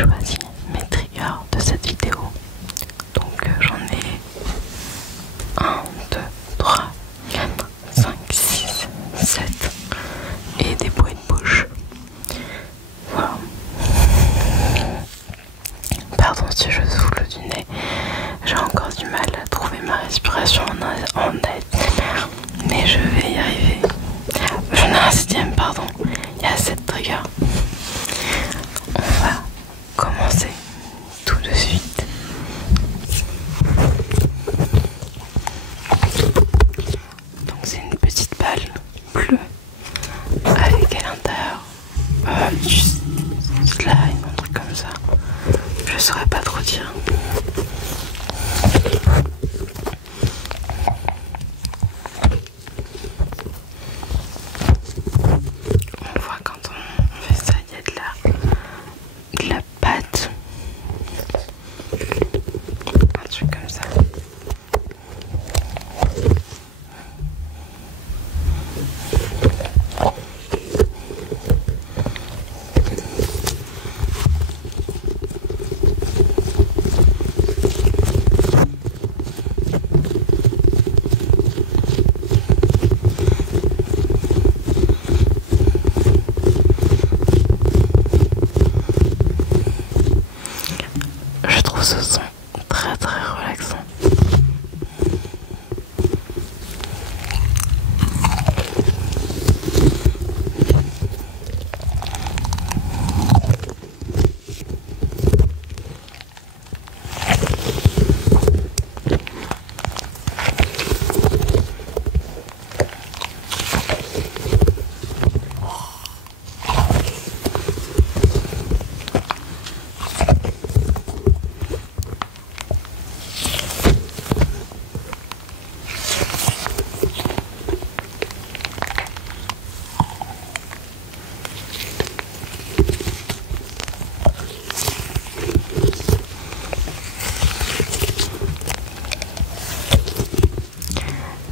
choisi mes triggers de cette vidéo. Donc j'en ai 1, 2, 3, 4, 5, 6, 7 et des bruits de bouche. Voilà. Pardon si je souffle du nez, j'ai encore du mal à trouver ma respiration en ASMR, mais je vais y arriver. J'en ai un sixième, pardon, il y a 7 triggers. On va commencer tout de suite. Donc c'est une petite balle bleue avec à l'intérieur du slime, un truc comme ça. Je saurais pas trop dire. On voit quand on fait ça, il y a de la pâte. Un truc comme ça. Je trouve ce son très très relaxant.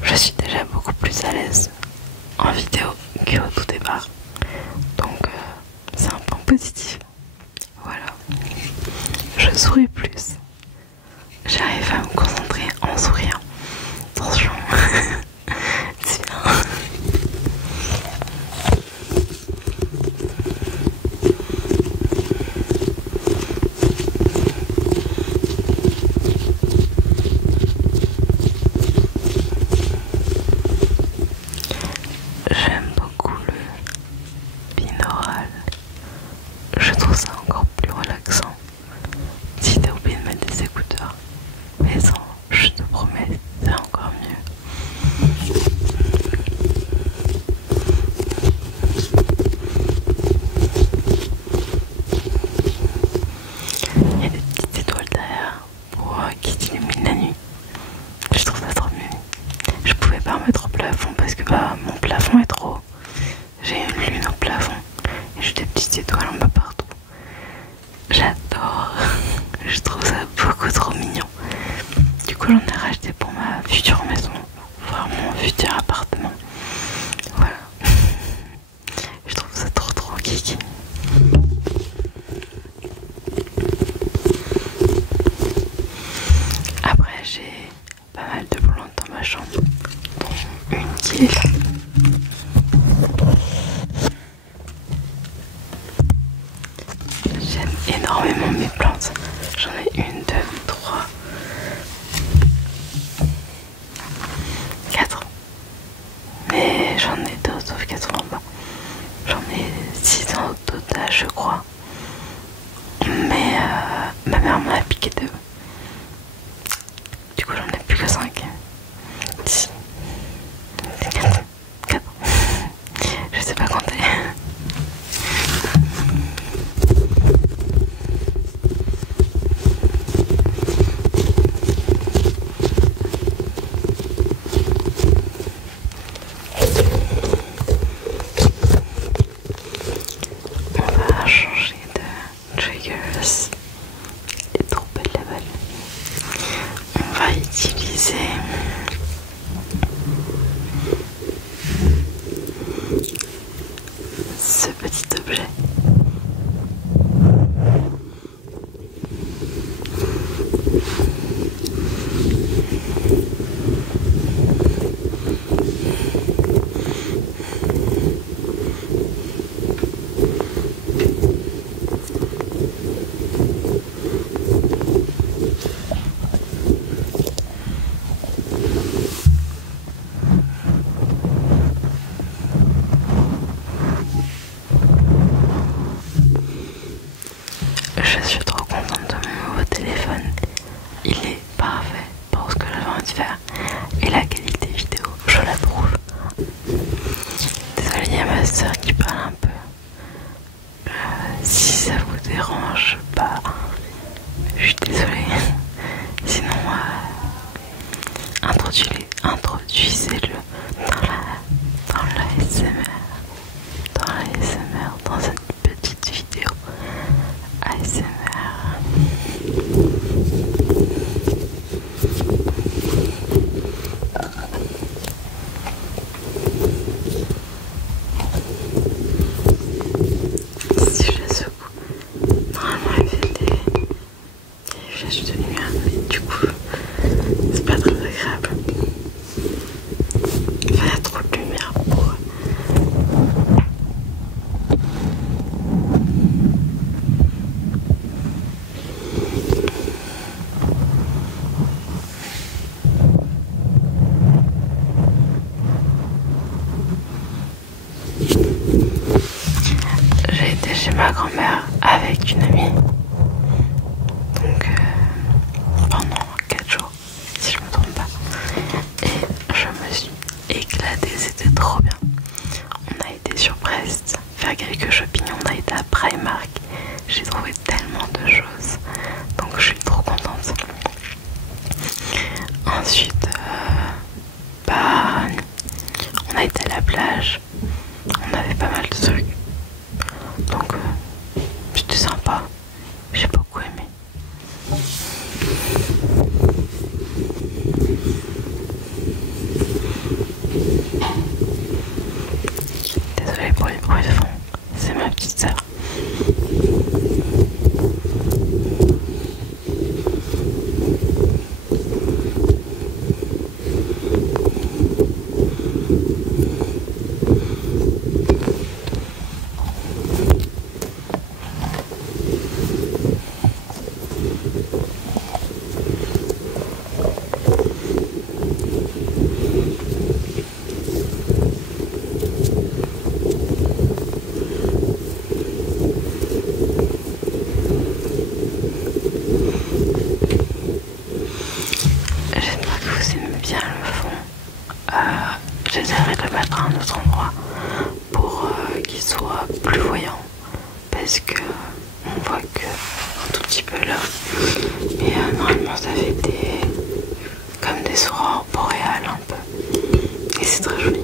Je suis déjà beaucoup plus à l'aise en vidéo qu'au tout départ, donc c'est un point positif. Voilà, je souris plus, j'arrive à me concentrer en souriant. Attention, c'est bien. J'aime beaucoup le binaural, je trouve ça encore plus relaxant. Si t'as oublié de mettre des écouteurs, mais sans, je te promets, c'est encore mieux. Il y a des petites étoiles derrière pour qui t'illuminent la nuit. Je trouve ça trop mignon. Je pouvais pas mettre au plafond parce que mon plafond est trop haut. J'ai une lune au plafond et j'ai des petites étoiles un peu partout. J'adore. Je trouve ça beaucoup trop mignon. Du coup j'en ai racheté pour ma future maison, voire mon futur appartement. Voilà. Je trouve ça trop trop kiki. Après j'ai pas mal de plantes dans ma chambre, dont une qui est là. J'aime énormément mes plantes. J'en ai 1, 2, 3, 4. Mais j'en ai d'autres sauf qu'elles sont en bas. J'en ai 6 en total je crois. Mais ma mère m'en a piqué 2. Du coup j'en ai plus que 5. 6. 4. Je sais pas compter. On va changer de triggers. Elle est trop belle la balle. On va utiliser ce petit objet. je suis trop contente de mon nouveau téléphone. Il est parfait pour ce que j'avais envie de faire. Et la qualité vidéo, je l'approuve. Désolée, il y a ma soeur qui parle un peu. Si ça vous dérange pas, je suis désolée. Sinon, introduisez-le dans l'ASMR. Dans cette petite vidéo ASMR. Si je la secoue, normalement elle fait des flèches de lumière, mais du coup c'est pas très agréable. Enfin, il y a trop de lumière pour... J'ai été chez ma grand-mère avec une amie, donc pendant 4 jours, si je me trompe pas, et je me suis éclatée, c'était trop bien. On a été sur Brest faire quelques shopping, on a été à Primark, j'ai trouvé tellement de choses, donc je suis trop contente. Ensuite, on a été à la plage, on avait pas mal de trucs. Donc c'était sympa, j'ai beaucoup aimé. Désolée pour les bruits de fond, c'est ma petite sœur. J'espère que vous aimez bien le fond. J'essaierai de le mettre à un autre endroit pour qu'il soit plus voyant, parce que on voit que un tout petit peu là, mais normalement ça fait comme des aurores boréales un peu, et c'est très joli.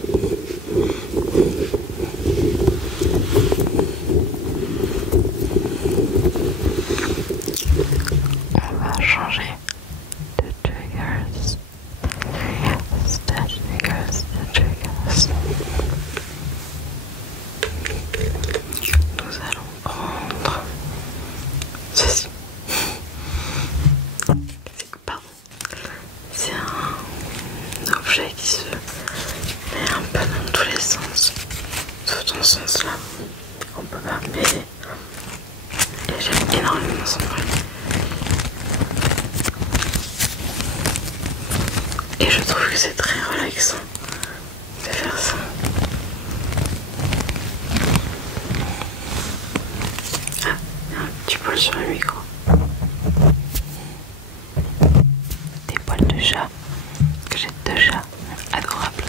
On va changer de triggers. Nous allons prendre ceci. Pardon. C'est un objet qui se met un peu dans tous les sens, sauf dans ce sens là. On peut pas mêler. Et j'aime énormément son bruit. Et je trouve que c'est très relaxant de faire ça. Ah, il y a un petit poil sur le micro. Des poils de chat, que j'ai 2 chats adorables.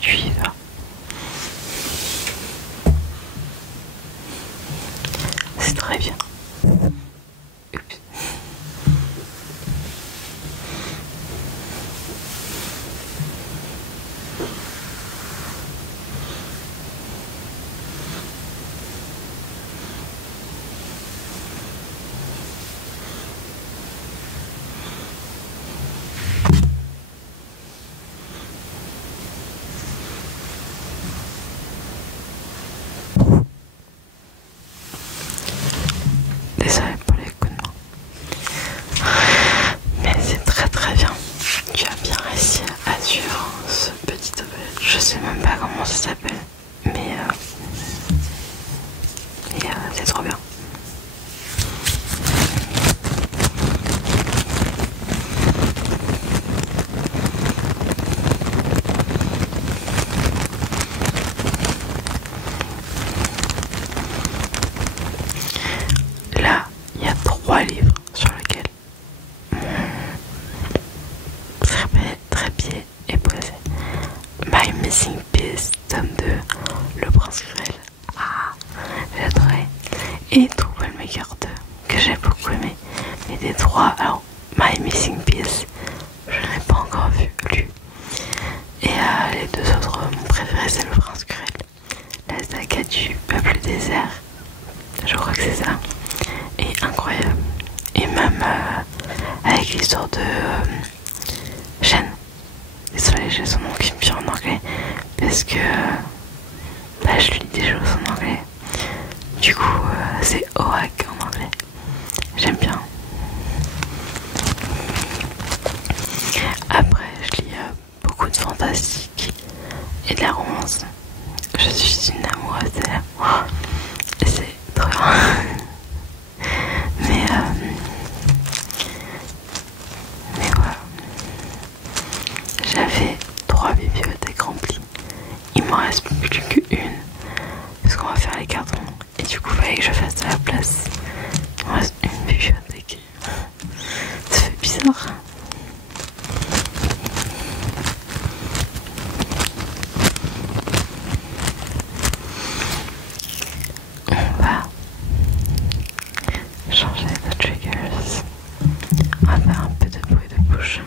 tu y vas. C'est très bien. Oups. Désolée pour les coups de main. Mais c'est très très bien. Tu as bien réussi à suivre ce petit objet. Je sais même pas comment ça s'appelle. Mais c'est trop bien. Là, il y a 3 livres sur lesquels mon trépied est posé. My Missing Piece, tome 2, Le Prince Cruel. Ah, j'ai adoré. Et Troublemaker 2, que j'ai beaucoup aimé. Mais des 3, alors My Missing Piece, je n'ai pas encore lu. Et les 2 autres, mon préféré c'est Le Prince Cruel. La saga du peuple désert, je crois que c'est ça. Et incroyable. Et même avec l'histoire de Shen. Désolée, j'ai son nom qui me vient en anglais. Parce que là je lis des choses en anglais. Du coup c'est Oak en anglais. J'aime bien. Après je lis beaucoup de fantastique et de la romance. Je suis une amoureuse de l'amour. C'est trop bien. Mais voilà. J'avais 3 bibliothèques remplies. Il m'en reste plus qu'une. Parce qu'on va faire les cartons. Et du coup, il fallait que je fasse de la place. Il me reste une bibliothèque. Ça fait bizarre. On va changer de triggers. On va faire un peu de bruit de bouche.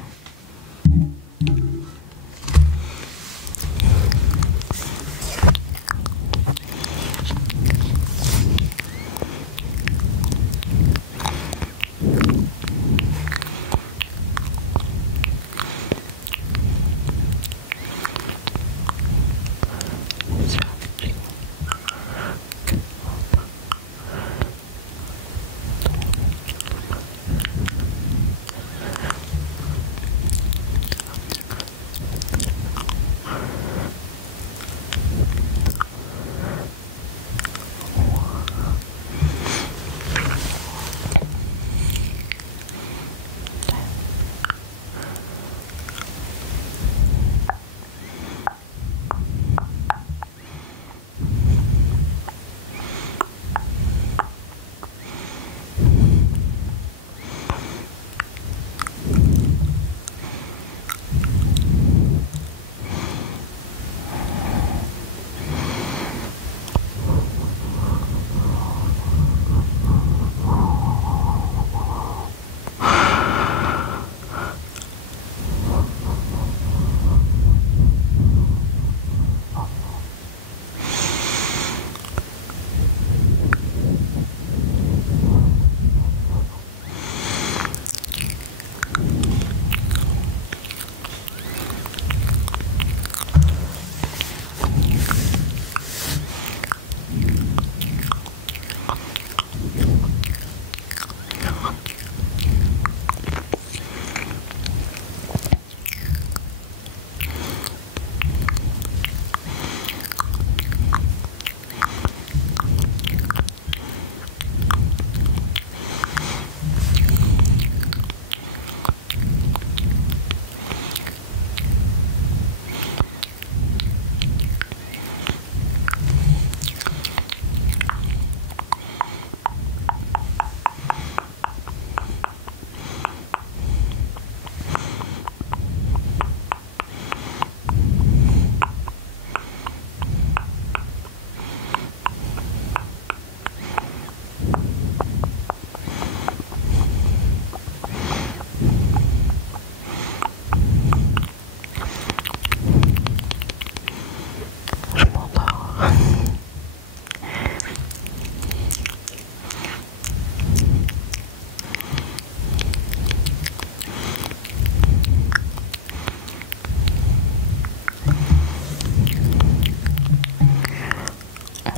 On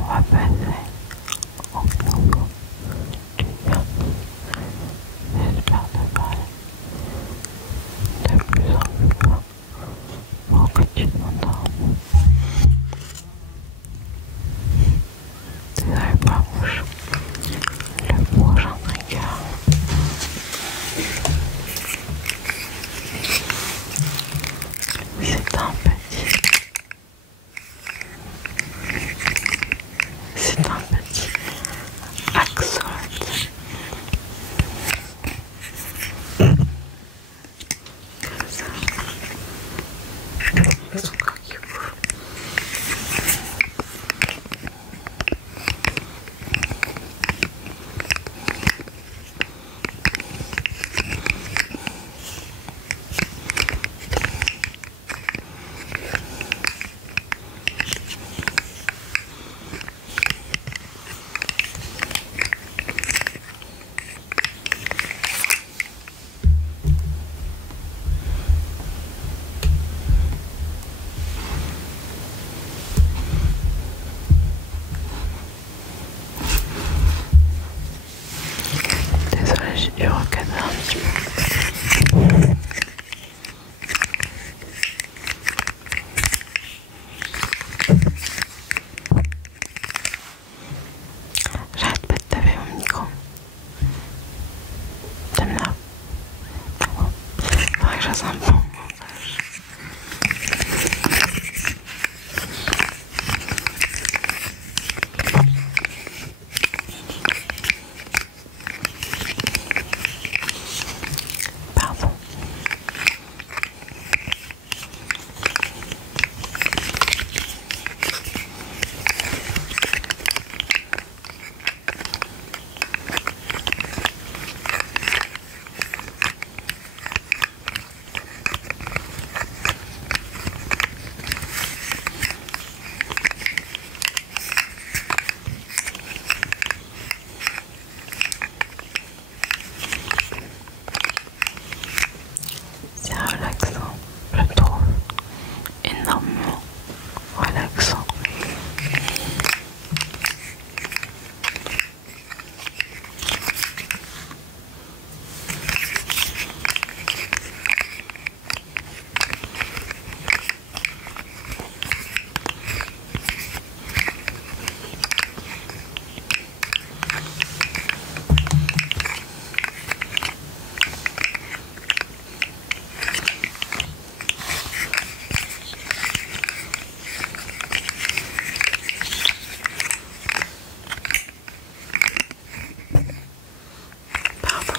va passer au nouveau du gars. J'espère te parler de plus en plus fort pour que tu t'endormes. Désolé pour la bouche. Le prochain trigger, c'est un petit axolote. Comme ça. Son corps qui bouge. Désolée, j'ai dû recadrer un petit peu. J'arrête pas de taper mon micro. T'aimes là? Faudrait que je fasse un bon montage. Pardon. C'est relaxant, je trouve, énormément relaxant. Pardon.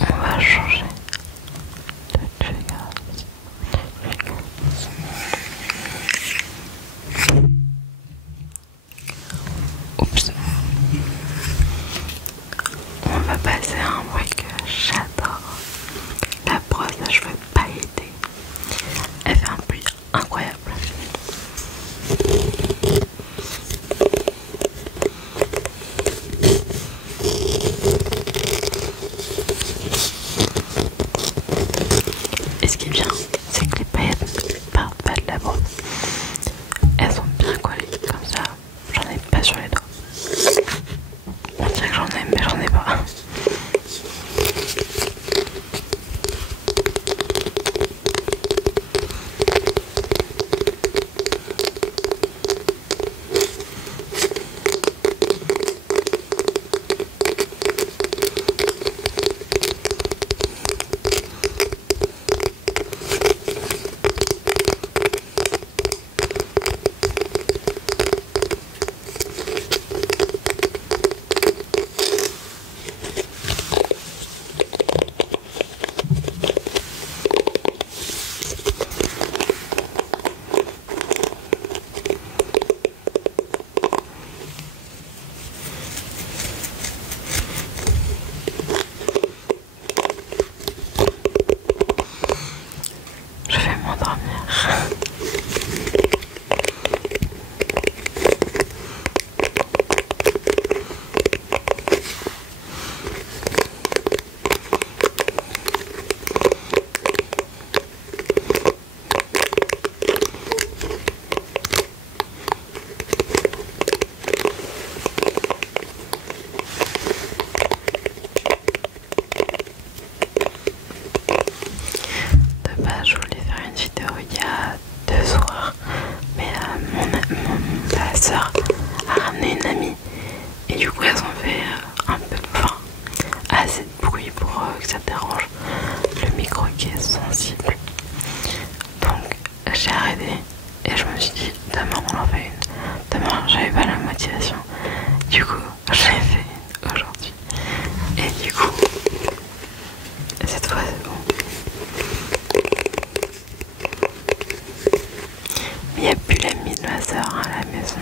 On va changer de trigger. Oups. On va passer à un bruit que j'adore. La brosse à cheveux pailletée. Elle fait un bruit incroyable. Et ce qui est bien, c'est que les paillettes ne partent pas de la brosse. Elles sont bien collées, comme ça, j'en ai pas sur les doigts. On dirait que j'en ai, mais j'en ai pas. m'endormir. De base, je voulais faire une vidéo il y a 2 soirs, mais ma soeur a ramené une amie et du coup elles ont fait un peu, enfin, assez de bruit pour que ça dérange le micro qui est sensible. Donc j'ai arrêté et je me suis dit demain on en fait une. Demain j'avais pas la motivation, du coup j'ai fait une aujourd'hui et du coup cette fois c'est bon. Il n'y a plus l'ami de ma soeur à la maison.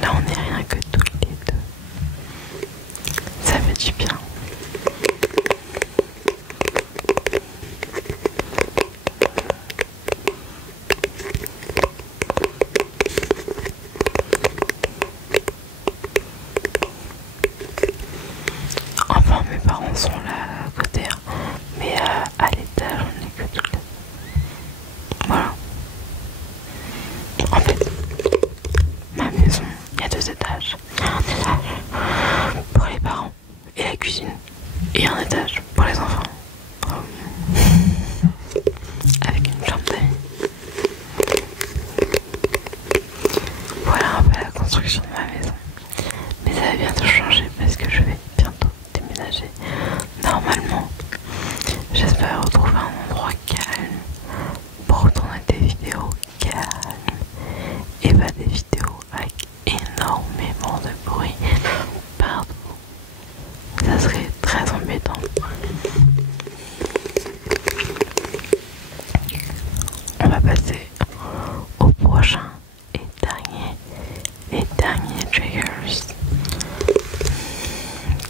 Là on est rien que toutes les deux. Ça fait du bien. Enfin mes parents sont là à côté, hein. Mais à l'étage on est que toutes les deux. Voilà. En fait, ma maison, il y a 2 étages. Il y a un étage pour les parents et la cuisine. Et un étage pour les enfants. Avec une chambre d'amis. Voilà un peu la construction de ma maison. Mais ça va bientôt changer parce que je vais bientôt déménager. Normalement, j'espère retrouver un endroit calme pour tourner des vidéos calmes et pas des vidéos avec énormément de bruit partout. Ça serait très embêtant. On va passer au prochain et les derniers triggers.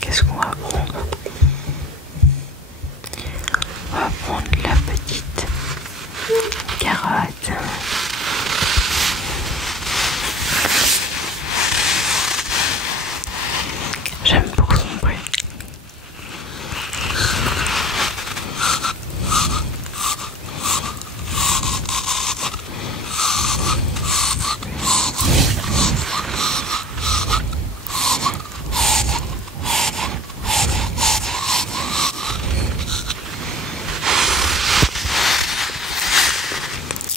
Qu'est-ce qu'on va prendre? On va prendre la petite carotte. J'aime beaucoup son bruit.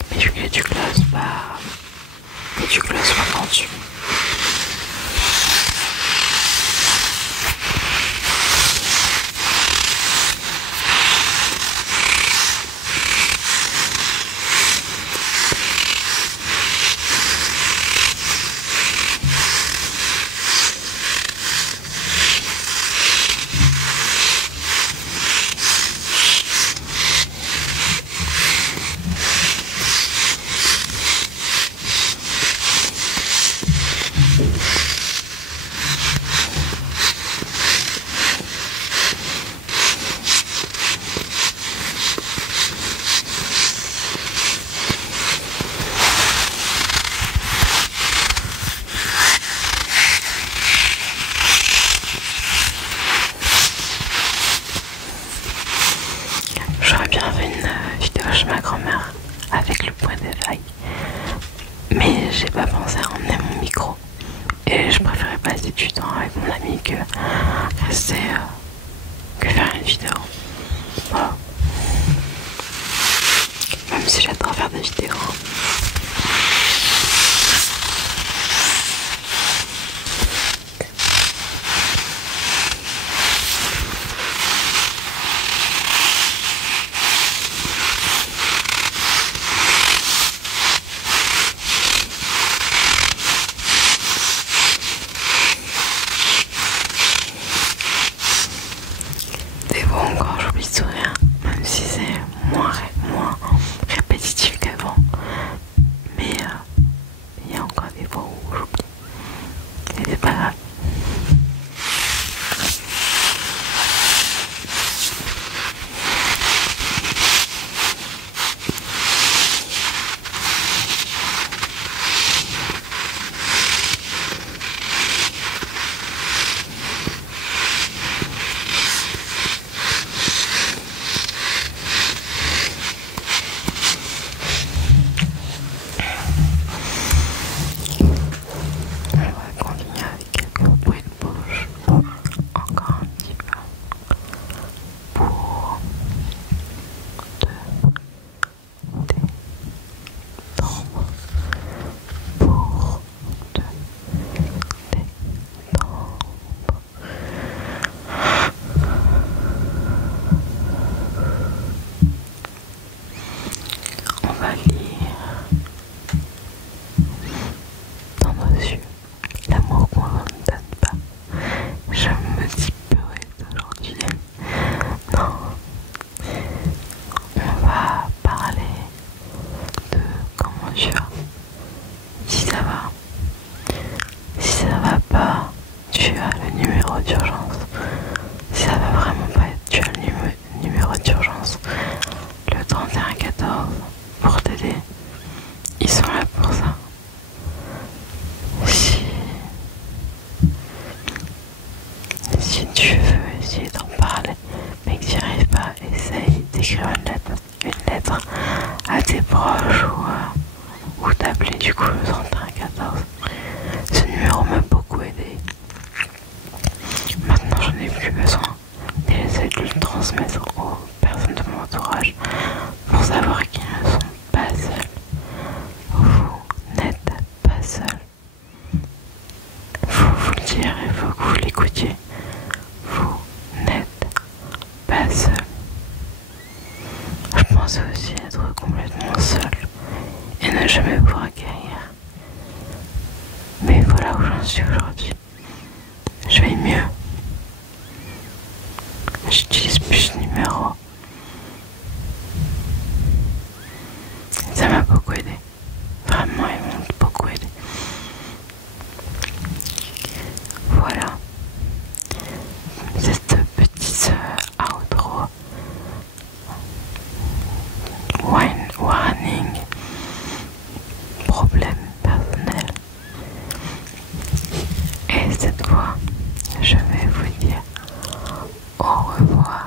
Mais vu que du gloss, bah, et du gloss maintenant dessus. J'aurais bien fait une vidéo chez ma grand-mère avec le point des vagues, mais j'ai pas pensé à emmener mon micro et je préférais passer du temps avec mon ami que rester que faire une vidéo. Voilà. Même si j'adore faire des vidéos. Des fois encore j'oublie de sourire, même si c'est moins répétitif qu'avant. si tu veux essayer d'en parler, mais que tu n'y arrives pas, essaye d'écrire une lettre à tes proches ou d'appeler du coup le 3114. Ce numéro m'a beaucoup aidé. Maintenant j'en ai plus besoin, et j'essaie de le transmettre aux personnes de mon entourage pour savoir qu'ils ne sont pas seuls. Vous n'êtes pas seuls. Faut vous le dire, il faut que vous l'écoutiez. Vous n'êtes pas seul. Je pensais aussi être complètement seul et ne jamais pouvoir guérir. Mais voilà où j'en suis aujourd'hui. Je vais mieux. J'utilise plus ce numéro. Ça m'a beaucoup aidé. Vraiment, ils m'ont beaucoup aidé. Voilà. Cette petite outro. Warning. Problème personnel. Et cette fois, je vais vous dire au revoir.